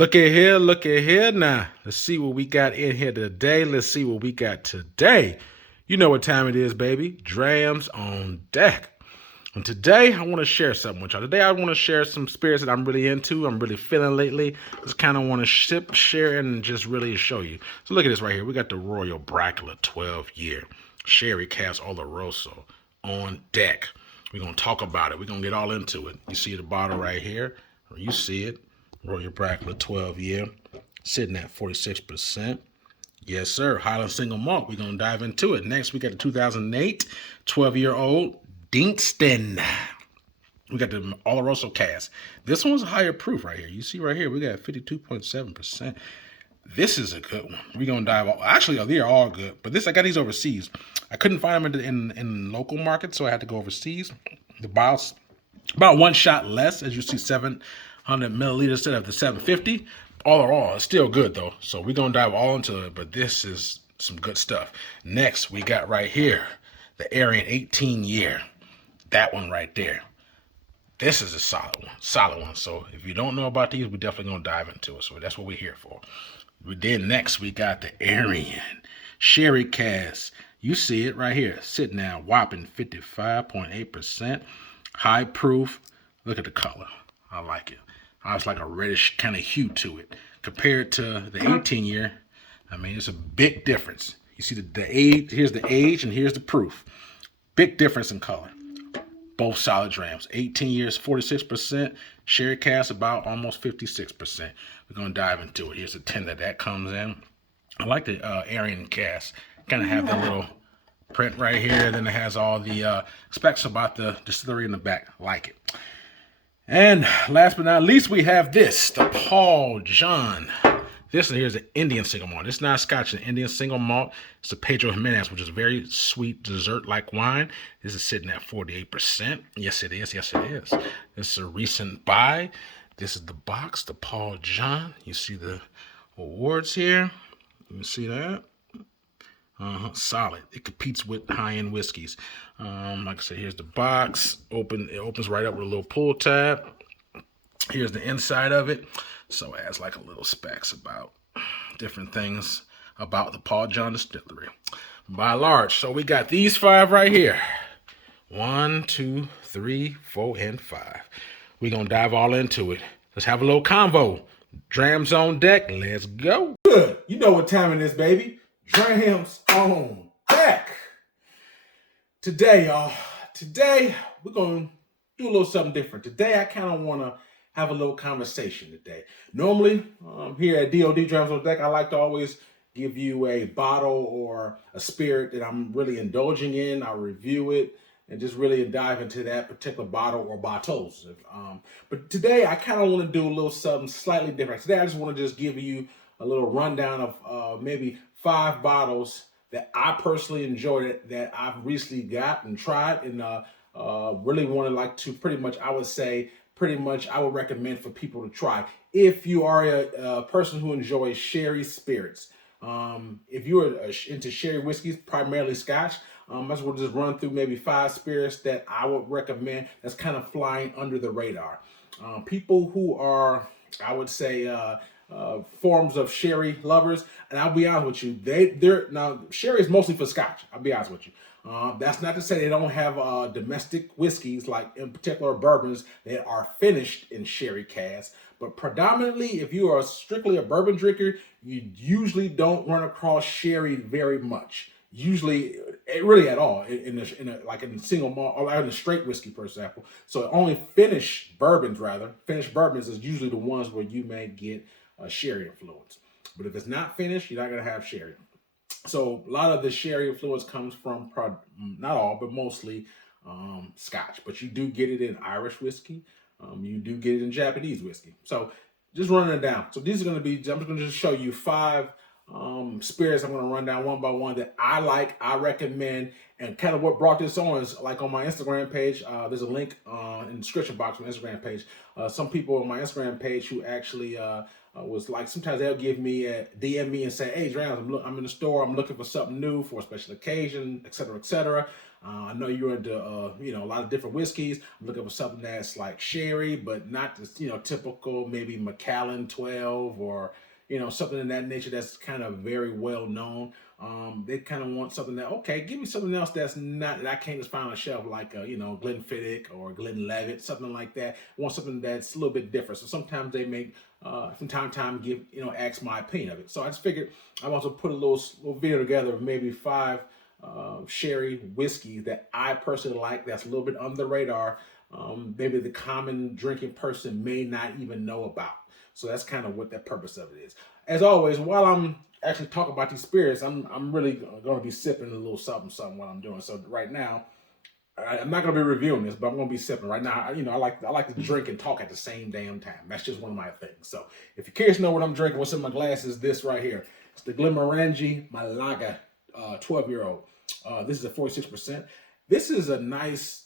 Look at here now. Let's see what we got in here today. Let's see what we got today. You know what time it is, baby. Drams on deck. And today, I want to share something with y'all. Today, I want to share some spirits that I'm really into, I'm really feeling lately. Just kind of want to share, and just really show you. So look at this right here. We got the Royal Brackla 12-year Sherry Cask Oloroso on deck. We're going to talk about it. We're going to get all into it. You see the bottle right here. You see it. Royal Brackla 12-year, sitting at 46%. Yes, sir. Holland single malt. We're going to dive into it. Next, we got the 2008 12-year-old Dingston. We got the Oloroso Cask. This one's higher proof right here. You see right here, we got 52.7%. This is a good one. We're going to dive all. Actually, they're all good. But I got these overseas. I couldn't find them in local markets, so I had to go overseas. The bottle's about one shot less, as you see, 700 milliliters instead of the 750. All, it's still good though. So we're gonna dive all into it, but this is some good stuff. Next, we got right here the Arian 18-year. That one right there. This is a solid one. So if you don't know about these, we're definitely gonna dive into it. So that's what we're here for. Then next, we got the Arran Sherry Cask. You see it right here, sitting at whopping 55.8%. High proof. Look at the color. I like it. It's like a reddish kind of hue to it. Compared to the 18-year, I mean, it's a big difference. You see the age, here's the age, and here's the proof. Big difference in color. Both solid drams. 18 years, 46%. Sherry Cask, about almost 56%. We're going to dive into it. Here's the tin that comes in. I like the Arian Cask. Kind of have that little print right here. Then it has all the specs about the distillery in the back. I like it. And last but not least, we have this, the Paul John. This one here is an Indian single malt. It's not Scotch, it's an Indian single malt. It's a Pedro Menace, which is a very sweet dessert-like wine. This is sitting at 48%. Yes, it is. Yes, it is. This is a recent buy. This is the box, the Paul John. You see the awards here. You see that? Solid. It competes with high-end whiskeys. Like I said, here's the box. It opens right up with a little pull tab. Here's the inside of it. So it has like a little specs about different things about the Paul John Distillery. By large, so we got these 5 right here. 1, 2, 3, 4, and 5. We're gonna dive all into it. Let's have a little convo. Drams on deck. Let's go. Good. You know what time it is, baby. Drams on deck. Today, y'all. Today, we're going to do a little something different. Today, I kind of want to have a little conversation today. Normally, here at DOD Drams on Deck, I like to always give you a bottle or a spirit that I'm really indulging in. I'll review it and just really dive into that particular bottle or bottles. But today, I kind of want to do a little something slightly different. Today, I just want to just give you a little rundown of maybe 5 bottles that I personally enjoyed that I've recently got and tried and really like to pretty much, I would recommend for people to try. If you are a person who enjoys sherry spirits, if you're into sherry whiskeys, primarily Scotch, I just want to just run through maybe 5 spirits that I would recommend that's kind of flying under the radar. People who are, I would say, forms of sherry lovers, and I'll be honest with you, now sherry is mostly for Scotch. I'll be honest with you. That's not to say they don't have domestic whiskeys, like in particular bourbons that are finished in sherry cask. But predominantly, if you are strictly a bourbon drinker, you usually don't run across sherry very much. Usually, really at all, in single malt or in a straight whiskey, for example. So only finished bourbons is usually the ones where you may get sherry influence. But if it's not finished, you're not going to have sherry. So a lot of the sherry influence comes from, not all, but mostly Scotch. But you do get it in Irish whiskey. You do get it in Japanese whiskey. So just running it down. So these are going to be, I'm just going to just show you 5 spirits I'm going to run down one by one that I like, I recommend, and kind of what brought this on is like on my Instagram page. There's a link in the description box on my Instagram page. Some people on my Instagram page who actually was like, sometimes they'll give me DM me and say, "Hey, Drams, I'm in the store. I'm looking for something new for a special occasion, etc., etc." I know you're into a lot of different whiskeys. I'm looking for something that's like sherry, but not this typical maybe Macallan 12 or something in that nature that's kind of very well known. They kind of want something that, okay, give me something else that's not, that I can't just find on a shelf, like Glenfiddich or Glenlivet, something like that. I want something that's a little bit different. So sometimes they make from time to time give ask my opinion of it. So I just figured I want to put a little video together of maybe 5 sherry whiskey that I personally like, that's a little bit under the radar. Maybe the common drinking person may not even know about. So that's kind of what that purpose of it is. As always, while I'm actually talking about these spirits, I'm really going to be sipping a little something while I'm doing. So right now, I'm not going to be reviewing this, but I'm going to be sipping right now. I like to drink and talk at the same damn time. That's just one of my things. So if you're curious to know what I'm drinking, what's in my glass is this right here. It's the Glimmorangie Malaga 12-year-old. This is a 46%. This is a nice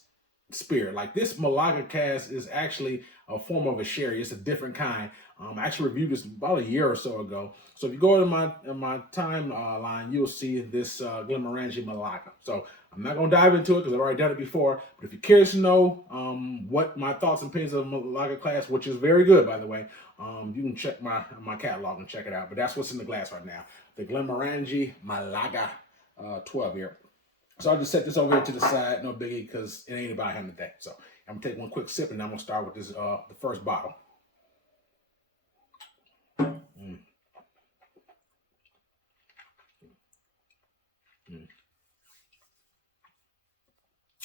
spirit. Like, this Malaga cask is actually a form of a sherry. It's a different kind. I actually reviewed this about a year or so ago. So if you go to my timeline, you'll see this Glimmorangie Malaga. So I'm not going to dive into it because I've already done it before. But if you're curious to know what my thoughts and opinions of the Malaga class, which is very good, by the way, you can check my catalog and check it out. But that's what's in the glass right now. The Glimmorangie Malaga 12-year. So I'll just set this over here to the side, no biggie, because it ain't about him today. So I'm going to take one quick sip, and I'm going to start with this the first bottle.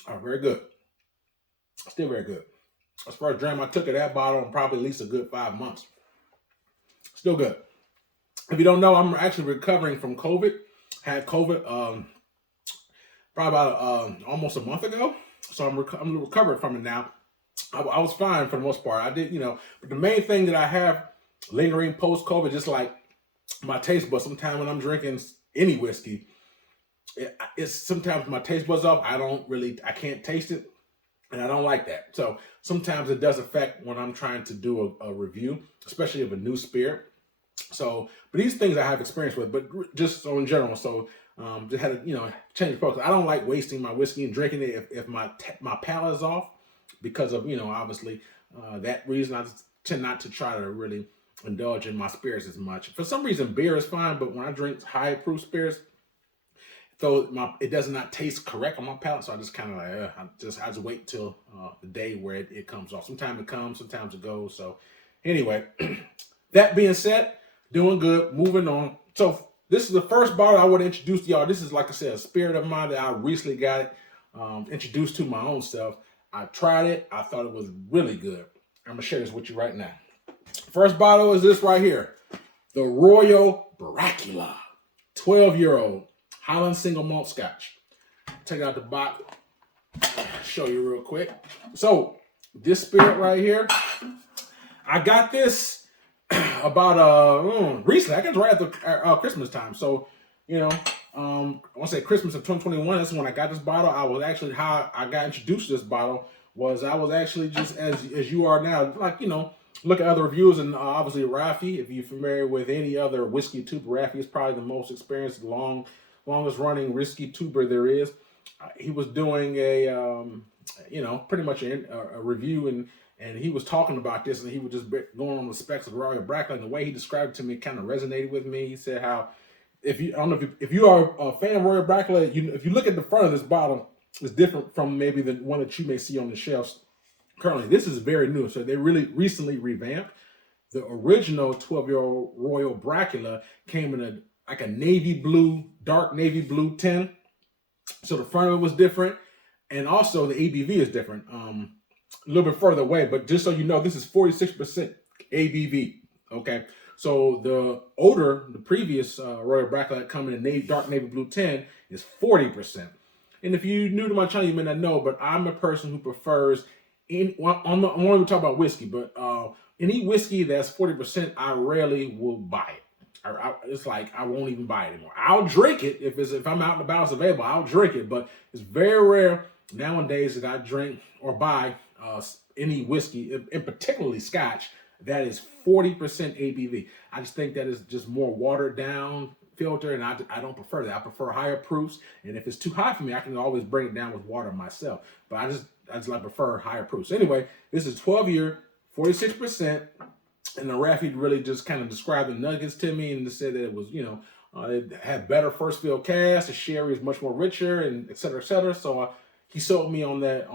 Oh, very good. Still very good. As far as dram I took of that bottle in probably at least a good 5 months. Still good. If you don't know, I'm actually recovering from COVID. Had COVID probably about almost a month ago. So I'm recovering from it now. I was fine for the most part. I did, but the main thing that I have lingering post-COVID, just like my taste buds, sometimes when I'm drinking any whiskey, it's sometimes my taste buds off. I can't taste it, and I don't like that. So sometimes it does affect when I'm trying to do a review, especially of a new spirit. So, but these things I have experience with, but just so in general. So just had to, change the focus. I don't like wasting my whiskey and drinking it if my palate is off because of, obviously that reason. I just tend not to try to really indulge in my spirits as much. For some reason, beer is fine, but when I drink high proof spirits, so it does not taste correct on my palate, so I just kind of like, I just wait till the day where it comes off. Sometimes it comes, sometimes it goes. So anyway, that being said, doing good, moving on. So this is the first bottle I want to introduce to y'all. This is, like I said, a spirit of mine that I recently got it, introduced to my own stuff. I tried it. I thought it was really good. I'm going to share this with you right now. First bottle is this right here. The Royal Brackla 12-year-old. Holland single malt Scotch. Take out the box. Show you real quick. So this spirit right here, I got this about recently. I got it right after Christmas time. So I want to say Christmas of 2021. That's when I got this bottle. I was actually, how I got introduced to this bottle was I was actually just as you are now, like look at other reviews, and obviously Rafi. If you're familiar with any other whiskey tuber, Rafi is probably the most experienced, longest running whiskey tuber there is. He was doing a pretty much a review, and he was talking about this, and he was just going on the specs of Royal Brackla, and the way he described it to me kind of resonated with me. He said how if you are a fan of Royal Brackla, if you look at the front of this bottle, it's different from maybe the one that you may see on the shelves currently. This is very new, so they really recently revamped. The original 12-year-old Royal Brackla came in a navy blue, dark navy blue tin. So the front of it was different, and also the ABV is different. A little bit further away, but just so you know, this is 46% ABV. Okay, so the previous Royal Brackla coming in dark navy blue tin is 40%. And if you're new to my channel, you may not know, but I'm a person who prefers I'm not even talking about whiskey, but any whiskey that's 40%, I rarely will buy it. It's like I won't even buy it anymore. I'll drink it if I'm out and about, it's available. I'll drink it, but it's very rare nowadays that I drink or buy any whiskey, and particularly Scotch, That is 40% ABV. I just think that is just more watered down filter, and I don't prefer that. I prefer higher proofs, and if it's too high for me, I can always bring it down with water myself. But I just like prefer higher proofs. Anyway, this is 12-year, 46%, and the ref, he really just kind of described the nuggets to me and just said that it was, it had better first fill cast. The sherry is much more richer, and et cetera, et cetera. So he sold me on that.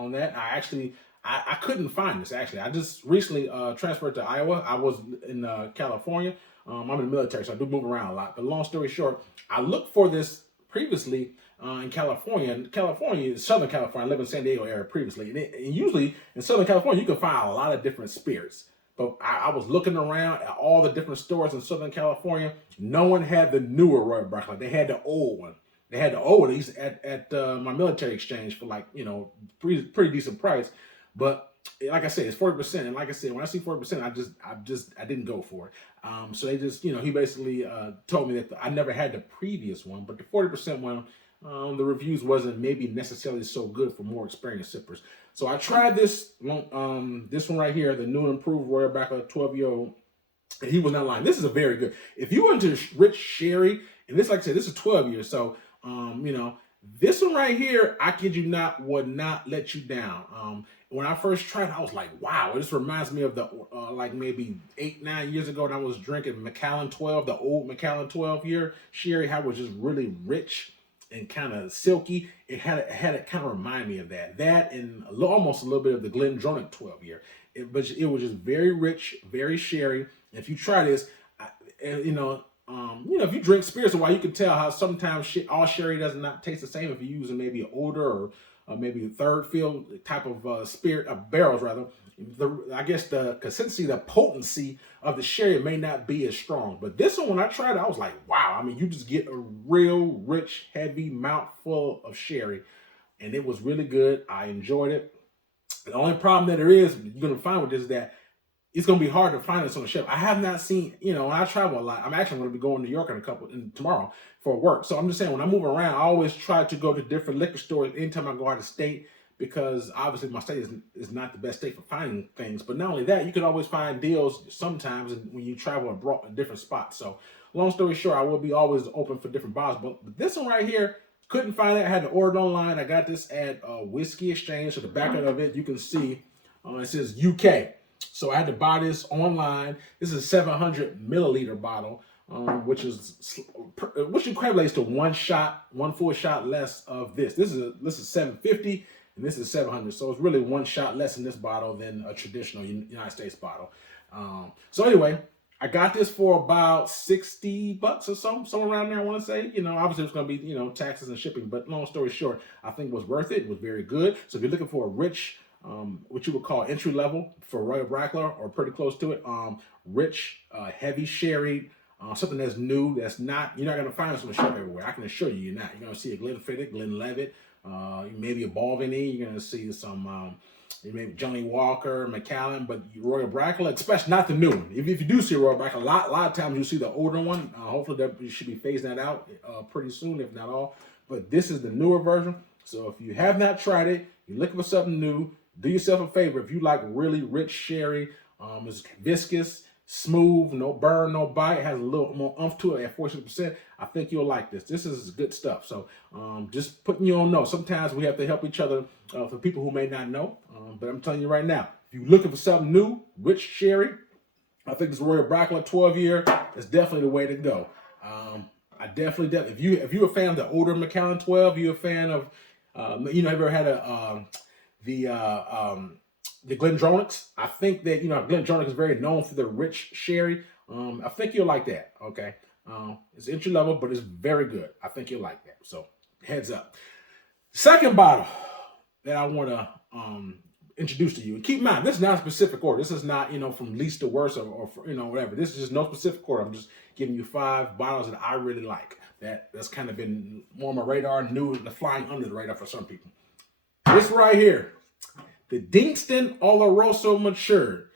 I couldn't find this, actually. I just recently transferred to Iowa. I was in California. I'm in the military, so I do move around a lot. But long story short, I looked for this previously in California. Southern California. I lived in San Diego area previously. And usually in Southern California, you can find a lot of different spirits. But I was looking around at all the different stores in Southern California. No one had the newer Royal Brackla. They had the old one. They had the old one at my military exchange for pretty decent price. But like I said, it's 40%, and like I said, when I see 40%, I didn't go for it. So they just, he basically told me that I never had the previous one, but the 40% one, the reviews wasn't maybe necessarily so good for more experienced sippers. So I tried this one right here, the new and improved Royal Brackla 12-year-old, and he was not lying. This is a very good. If you were into rich sherry, and this, like I said, this is 12 years, so this one right here, I kid you not, would not let you down. When I first tried it, I was like, wow, this reminds me of the, maybe 8-9 years ago when I was drinking Macallan 12, the old Macallan 12-year sherry, how it was just really rich and kind of silky. It had it kind of remind me of that. That and almost a little bit of the Glenmorangie 12-year. But it was just very rich, very sherry. And if you try this, if you drink spirits a while, you can tell how sometimes all sherry does not taste the same if you're using maybe an older or maybe a third fill type of barrels rather. I guess the consistency, the potency of the sherry may not be as strong. But this one, when I tried it, I was like, wow. I mean, you just get a real rich, heavy mouthful of sherry. And it was really good. I enjoyed it. The only problem that there is, you're going to find with this is that it's going to be hard to find this on the shelf. I have not seen, when I travel a lot, I'm actually going to be going to New York tomorrow for work. So I'm just saying, when I move around, I always try to go to different liquor stores anytime I go out of state, because obviously my state is not the best state for finding things. But not only that, you can always find deals sometimes when you travel abroad, different spots. So long story short, I will be always open for different bottles. But this one right here, couldn't find it. I had to order it online. I got this at Whiskey Exchange. So the back of it, you can see it says UK. So I had to buy this online. This is a 700 milliliter bottle, which equates to one full shot less of this. This is 750, and this is 700. So it's really one shot less in this bottle than a traditional United States bottle. So anyway, I got this for about $60 or somewhere around there. I want to say, obviously it's going to be, taxes and shipping. But long story short, I think it was worth it. It was very good. So if you're looking for a rich, what you would call entry level for Royal Brackla or pretty close to it, rich, heavy sherry, something that's new, you're not going to find this on the shelf everywhere. I can assure you, you're not. You're going to see a Glenfiddich, Glenlivet, maybe a Balvenie. You're going to see some, maybe Johnny Walker, Macallan, but Royal Brackla, especially not the new one. If you do see Royal Brackla, a lot of times you see the older one. Hopefully you should be phasing that out pretty soon, if not all. But this is the newer version. So if you have not tried it, you're looking for something new, do yourself a favor. If you like really rich sherry, it's viscous, smooth, no burn, no bite, it has a little more oomph to it at 40%. I think you'll like this. This is good stuff. So just putting you on note. Sometimes we have to help each other for people who may not know. But I'm telling you right now, if you're looking for something new, rich sherry, I think this Royal Brackla 12-year is definitely the way to go. I definitely. If you're a fan of the older Macallan 12, you're a fan of, have you ever had the Glendronix? I think that, Glendronix is very known for the rich sherry. I think you'll like that. Okay. It's entry level, but it's very good. I think you'll like that. So heads up. Second bottle that I want to introduce to you, and keep in mind, this is not a specific order. This is not, from least to worst or whatever. This is just no specific order. I'm just giving you 5 bottles that I really like. That's kind of been more on my radar, new, flying under the radar for some people. This right here, the Dingston Olaroso matured.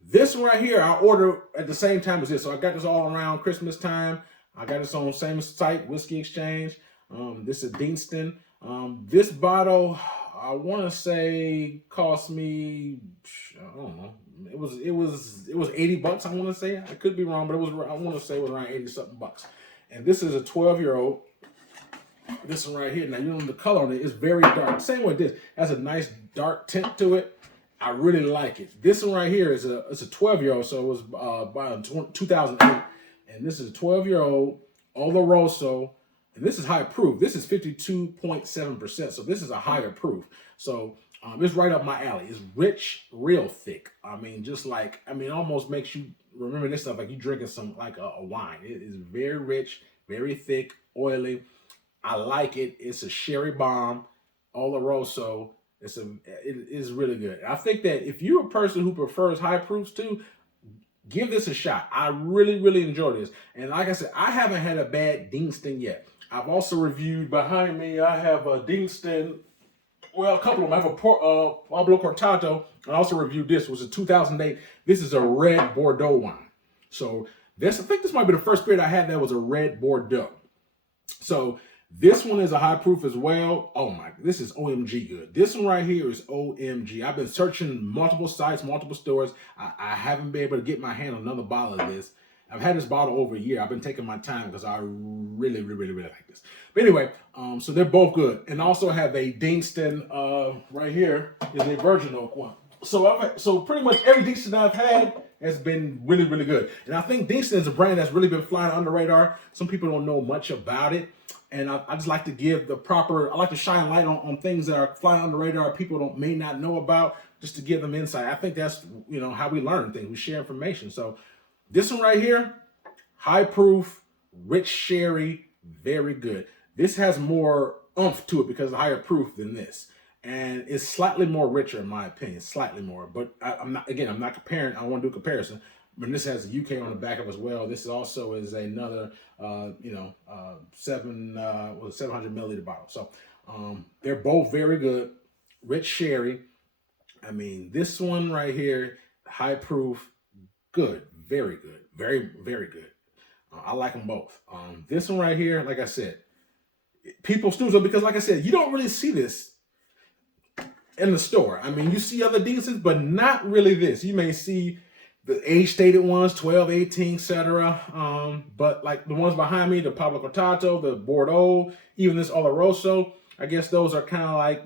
This one right here, I ordered at the same time as this. So I got this all around Christmas time. I got this on the same site, Whiskey Exchange. This is Deanston. This bottle, I want to say, cost me, I don't know, it was $80. I want to say, I could be wrong, but I want to say it was around 80 something bucks. And this is a 12-year-old. This one right here. Now you know the color on it is very dark. Same with this. It has a nice dark tint to it. I really like it. This one right here it's a 12-year-old, so it was by 2008, and this is a 12-year-old Oloroso, and this is high proof. This is 52.7%, so this is a higher proof. So it's right up my alley. It's rich, real thick. I mean, it almost makes you remember this stuff like you drinking some like a wine. It is very rich, very thick, oily. I like it. It's a sherry bomb, Oloroso. It is really good. I think that if you're a person who prefers high proofs too, give this a shot. I really, really enjoy this. And like I said, I haven't had a bad Dingston yet. I've also reviewed behind me. I have a Dingston. Well, a couple of them. I have a Pablo Cortado. I also reviewed this. It was a 2008. This is a red Bordeaux wine. So I think this might be the first spirit I had that was a red Bordeaux. So this one is a high proof as well. Oh my, this is OMG good. This one right here is OMG. I've been searching multiple sites, multiple stores. I haven't been able to get my hand on another bottle of this. I've had this bottle over a year. I've been taking my time because I really, really, really, really like this. But anyway, so they're both good. And also have a Dingston right here is a virgin oak one. So pretty much every Dingston I've had has been really, really good. And I think Dingston is a brand that's really been flying under the radar. Some people don't know much about it. And I just like to give I like to shine light on things that are flying under the radar people may not know about, just to give them insight. I think that's, how we learn things. We share information. So this one right here, high proof, rich sherry, very good. This has more oomph to it because of higher proof than this. And it's slightly more richer in my opinion, slightly more. But I'm not comparing. I don't want to do a comparison. But this has the UK on the back of it as well. This also is another, 700 milliliter bottle. So they're both very good. Rich sherry. I mean, this one right here, high proof, good, very good, very, very good. I like them both. This one right here, like I said, people snooze up because, like I said, you don't really see this in the store. I mean, you see other Deanstons, but not really this. You may see the age-stated ones, 12, 18, etc. But like the ones behind me, the Pablo Cortado, the Bordeaux, even this Oloroso, I guess those are kind of like,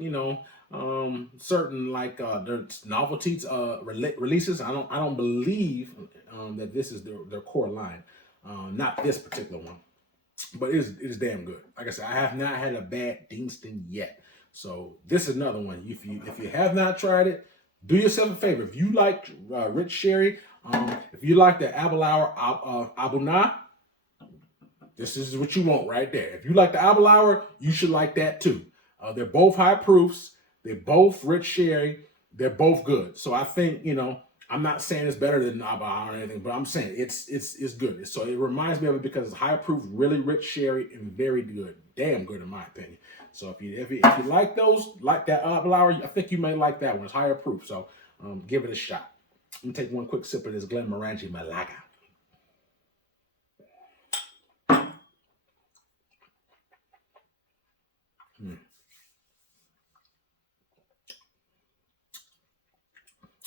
certain like their novelties releases. I don't believe that this is their core line. Not this particular one, but it is damn good. Like I said, I have not had a bad Dingston yet. So this is another one. If you have not tried it, do yourself a favor. If you like rich sherry, if you like the Abelauer Abuna, this is what you want right there. If you like the Abelauer, you should like that too. They're both high proofs. They're both rich sherry. They're both good. So I think, I'm not saying it's better than Abelauer or anything, but I'm saying it's good. So it reminds me of it because it's high proof, really rich sherry, and very good. Damn good in my opinion. So if you like those, like that Abelauer, I think you may like that one. It's higher proof. So give it a shot. Let me take one quick sip of this Glenmorangie Malaga.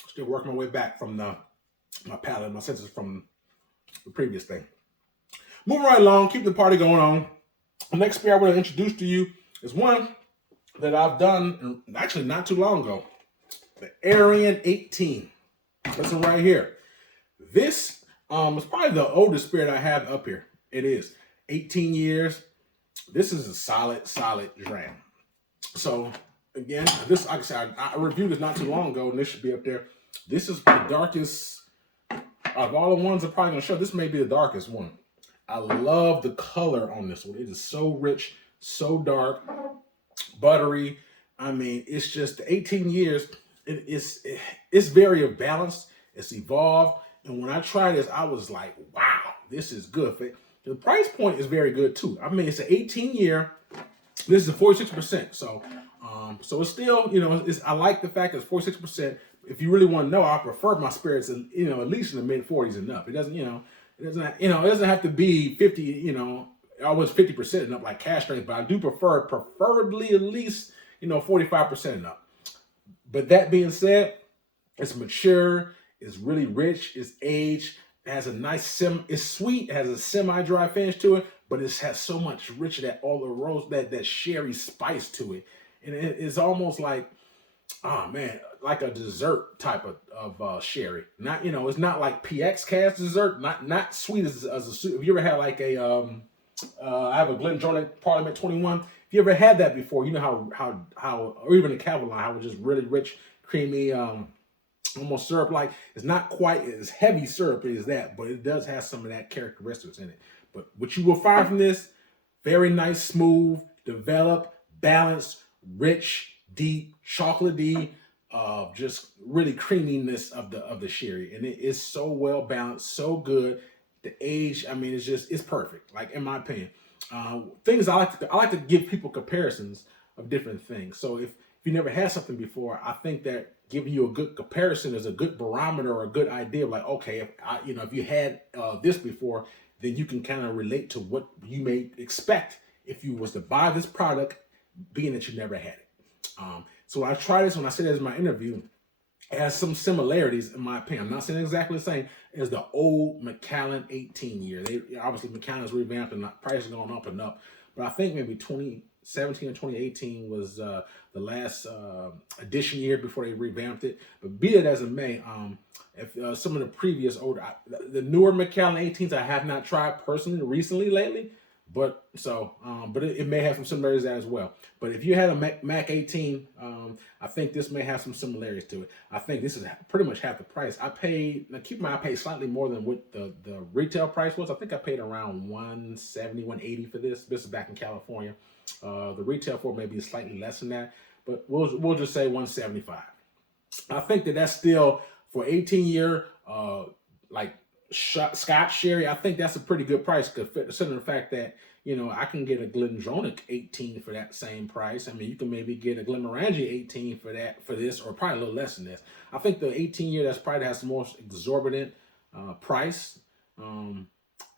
Still working my way back from my palate, my senses from the previous thing. Moving right along, keep the party going on. The next beer I want to introduce to you is one that I've done actually not too long ago. The Arian 18. This one right here. This is probably the oldest spirit I have up here. It is 18 years. This is a solid dram. So again, this, like I said, I reviewed this not too long ago, and this should be up there. This is the darkest of all the ones I'm probably gonna show. This may be the darkest one. I love the color on this one. It is so rich, so dark, buttery. I mean, it's just 18 years. It's very balanced. It's evolved. And when I tried this, I was like, wow, this is good. The price point is very good too. I mean, it's an 18-year. This is a 46%. So it's still, I like the fact that it's 46%. If you really want to know, I prefer my spirits, at least in the mid 40s and up. It doesn't, it doesn't have to be 50, always 50% and up like cash strength, but I do preferably at least, 45% and up. But that being said, it's mature. It's really rich. It's aged. It has a nice it's sweet. It has a semi-dry finish to it, but it has so much richer that Oloroso, that sherry spice to it, and it's almost like, oh man, like a dessert type of sherry. Not, it's not like PX cast dessert. Not sweet as a. If you ever had like a I have a Glenmorangie Parliament 21. If you ever had that before, you know how or even a Cavalon, how it's just really rich, creamy, almost syrup like. It's not quite as heavy syrup as that, but it does have some of that characteristics in it. But what you will find from this, very nice, smooth, developed, balanced, rich, deep, chocolatey, just really creaminess of the sherry, and it is so well balanced, so good. The age, I mean, it's perfect. Like, in my opinion, things I like to give people comparisons of different things. So if you never had something before, I think that giving you a good comparison is a good barometer or a good idea of like, okay, if you had this before, then you can kind of relate to what you may expect if you was to buy this product, being that you never had it. So I tried this when I said this in my interview. It has some similarities, in my opinion. I'm not saying exactly the same as the old Macallan 18 year. Obviously Macallan's revamped and the price is going up and up. But I think maybe 2017 or 2018 was the last edition year before they revamped it. But be it as it may, if some of the previous older, the newer Macallan 18s I have not tried personally recently lately. But it may have some similarities as well. But if you had a Mac 18, I think this may have some similarities to it. I think this is pretty much half the price. I paid slightly more than what the retail price was. I think I paid around $170, $180 for this. This is back in California. The retail for it may be slightly less than that, but we'll just say $175. I think that's still for 18-year like Scotch sherry. I think that's a pretty good price, considering the fact that I can get a Glenmorangie 18 for that same price. I mean, you can maybe get a Glimmerangie 18 for this, or probably a little less than this. I think the 18-year that's probably has the most exorbitant price. And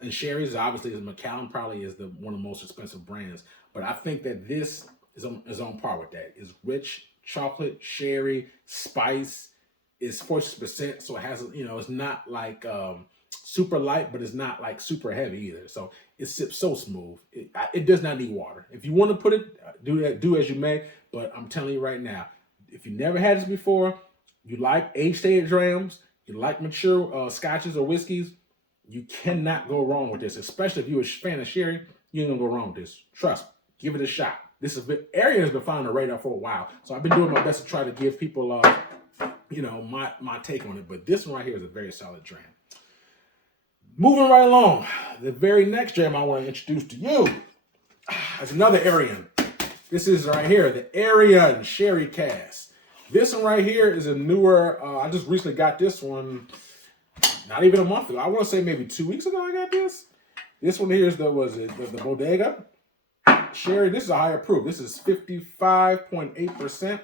sherry's obviously, Macallan probably is one of the most expensive brands, but I think that this is on par with that. It's rich chocolate sherry spice. It's 40%, so it has it's not like super light, but it's not like super heavy either. So it sips so smooth. It does not need water. If you want to put it, do as you may. But I'm telling you right now, if you never had this before, you like age-stated drams, you like mature scotches or whiskeys, you cannot go wrong with this. Especially if you're a fan of sherry, you ain't gonna go wrong with this. Trust me. Give it a shot. Arian has been flying the radar for a while, so I've been doing my best to try to give people my take on it. But this one right here is a very solid dram. Moving right along, the very next dram I want to introduce to you is another Arian. This is right here, the Arran Sherry Cask. This one right here is a newer, I just recently got this one, not even a month ago. I want to say maybe 2 weeks ago I got this. This one here is the Bodega Sherry. This is a higher proof. This is 55.8%.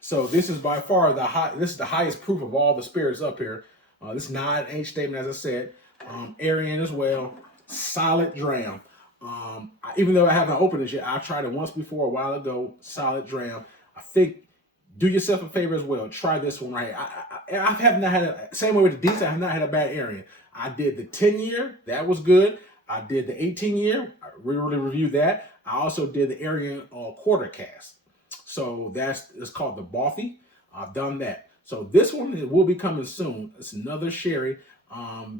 So this is by far this is the highest proof of all the spirits up here. This is not an age statement, as I said. Arian as well. Solid dram. Even though I haven't opened it yet, I tried it once before a while ago. Solid dram. I think do yourself a favor as well. Try this one right here. I have not had same way with the Deanston. I have not had a bad Arian. I did the 10-year. That was good. I did the 18-year. I really reviewed that. I also did the Arian quarter cask. So it's called the Bothy. I've done that. So this one will be coming soon. It's another sherry.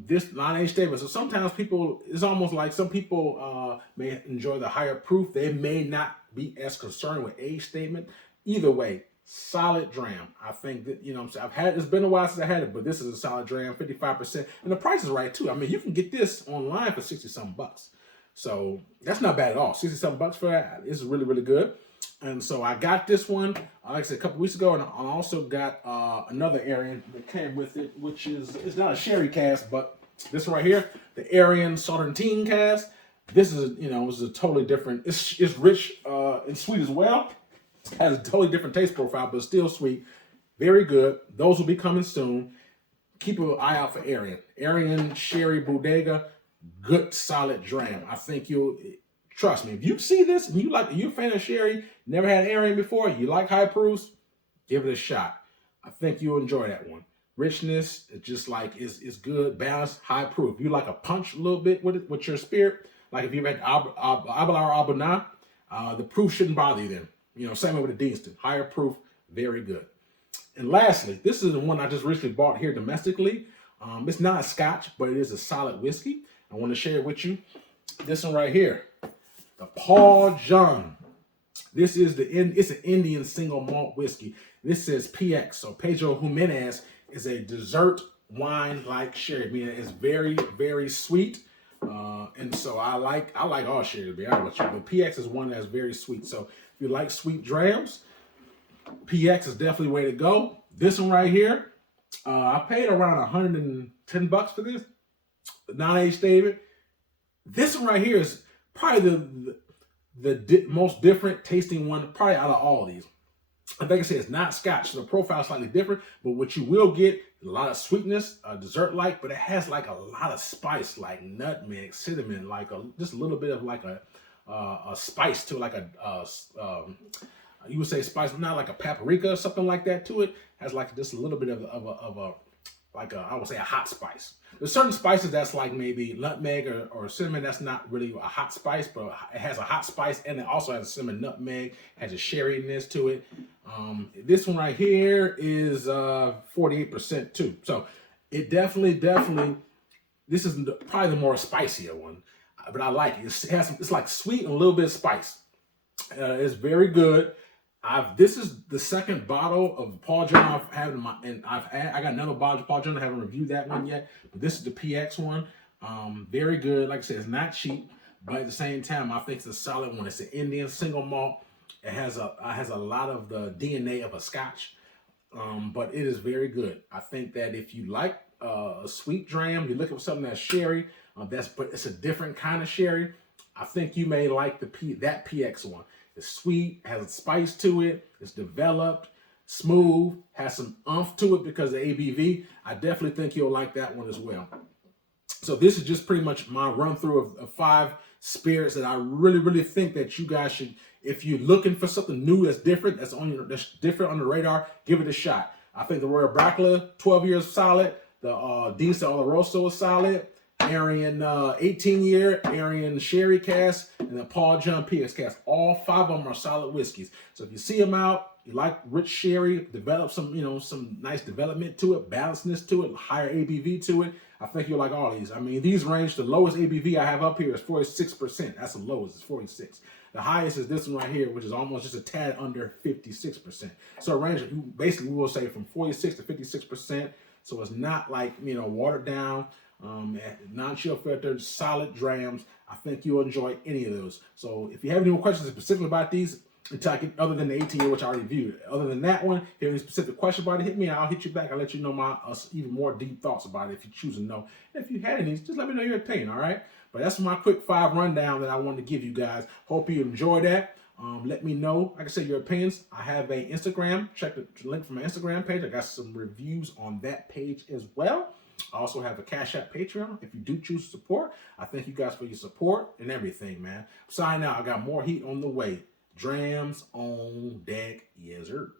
This non-age statement. So sometimes it's almost like some people may enjoy the higher proof. They may not be as concerned with age statement. Either way, solid dram. I think that, it's been a while since I had it, but this is a solid dram, 55%. And the price is right too. I mean, you can get this online for 60-something bucks. So that's not bad at all. 60-something bucks for that is really, really good. And so I got this one, like I said, a couple weeks ago, and I also got another Arian that came with it, which it's not a sherry cask, but this one right here, the Arian Sauterne cask. This is, this is a totally different. It's rich and sweet as well. Has a totally different taste profile, but still sweet. Very good. Those will be coming soon. Keep an eye out for Arian. Arian Sherry Bodega, good solid dram. I think you'll. Trust me, if you see this and you're a fan of sherry, never had Arian before, you like high proofs, give it a shot. I think you'll enjoy that one. richness. It just like is good, balanced, high proof. You like a punch a little bit with it, with your spirit. Like if you've had Abelard Albana, the proof shouldn't bother you then. You know, same way with the Deanston. Higher proof, very good. And lastly, this is the one I just recently bought here domestically. It's not a Scotch, but it is a solid whiskey. I want to share it with you. This one right here, the Paul John. This is it's an Indian single malt whiskey. This says PX, so Pedro Menace is a dessert wine like sherry. I mean, it's very, very sweet. And so I like all sherry, to be honest with you. But PX is one that's very sweet. So if you like sweet drams, PX is definitely the way to go. This one right here, I paid around $110 for this. Non-age statement. This one right here is probably the most different tasting one, probably out of all of these. I think I said it's not Scotch, so the profile is slightly different, but what you will get, a lot of sweetness, dessert-like, but it has like a lot of spice, like nutmeg, cinnamon, like just a little bit of like a spice to it, like you would say spice, not like a paprika or something like that to it. Has like just a little bit of a I would say a hot spice. There's certain spices that's like maybe nutmeg or cinnamon. That's not really a hot spice, but it has a hot spice and it also has a cinnamon nutmeg, has a sherryness to it. This one right here is 48% too. So it definitely, this is probably the more spicier one, but I like it. It's like sweet and a little bit of spice. It's very good. This is the second bottle of Paul John I've had in my, and I got another bottle of Paul John. I haven't reviewed that one yet, but this is the PX one. Very good. Like I said, it's not cheap, but at the same time, I think it's a solid one. It's an Indian single malt. It has a lot of the DNA of a Scotch, but it is very good. I think that if you like a sweet dram, you're looking for something that's sherry, but it's a different kind of sherry. I think you may like that PX one. It's sweet, has a spice to it, it's developed, smooth, has some oomph to it because of ABV. I definitely think you'll like that one as well. So this is just pretty much my run through of 5 spirits that I really think that you guys should, if you're looking for something new that's different, that's different on the radar, give it a shot. I think the Royal Brackla 12 years solid, the Dingston Olaroso is solid, Arian 18-year, Arran Sherry Cask, and the Paul John PX Cask. All 5 of them are solid whiskeys. So if you see them out, you like rich sherry, develop some nice development to it, balancedness to it, higher ABV to it, I think you'll like all these. I mean, these range, the lowest ABV I have up here is 46%. That's the lowest, it's 46. The highest is this one right here, which is almost just a tad under 56%. So range, basically we will say from 46 to 56%. So it's not like, watered down, non-chill filtered, solid drams. I think you'll enjoy any of those. So if you have any more questions specifically about these, other than the 18-year, which I already viewed, other than that one, if you have any specific question about it, hit me and I'll hit you back. I'll let you know my even more deep thoughts about it if you choose to know. And if you had any, just let me know your opinion, all right? But that's my quick 5 rundown that I wanted to give you guys. Hope you enjoy that. Let me know, like I said, your opinions. I have a Instagram. Check the link from my Instagram page. I got some reviews on that page as well. I also have a Cash App Patreon. If you do choose to support, I thank you guys for your support and everything, man. I'm signing out. I got more heat on the way. Drams on deck, yes sir.